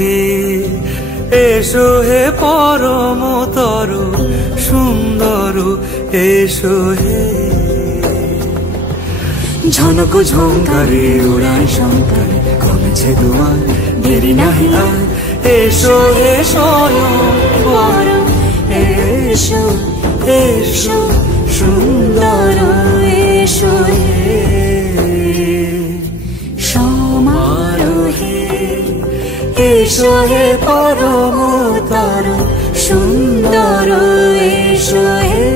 মাঝি, এসো হে পরমতর সুন্দর, এসো হে। ঝনক ঝঙ্কারে উড়ায় শঙ্কার, কমেছে দুয়ার, দেরি নাহি আর, এসো হে স্বয়ংবর, এসো এসো সুন্দর, এসো হে সমারোহে। এসো হে পরমতর সুন্দর, এসো হে।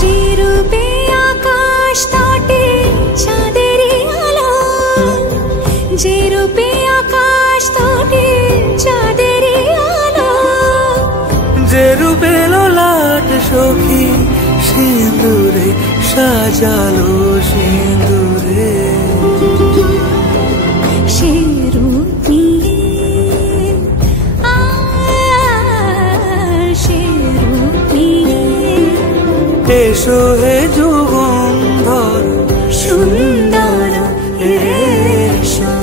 যে রূপে আকাশ তটে চাঁদেরই আলো, যে রূপে আকাশ তটে চাঁদেরই আলো, যে রূপে ললাট সখী সিঁদুরে সাজালো সিঁদুরে, সে রূপ নিয়ে সে রূপ নিয়ে। এসো হে যুগন্ধর সুন্দর, এসো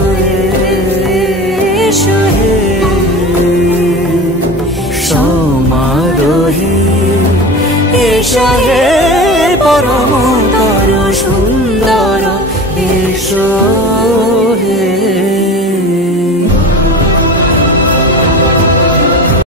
এসো হে সমারোহে। এসো হে পরমতর সুন্দর, এসো।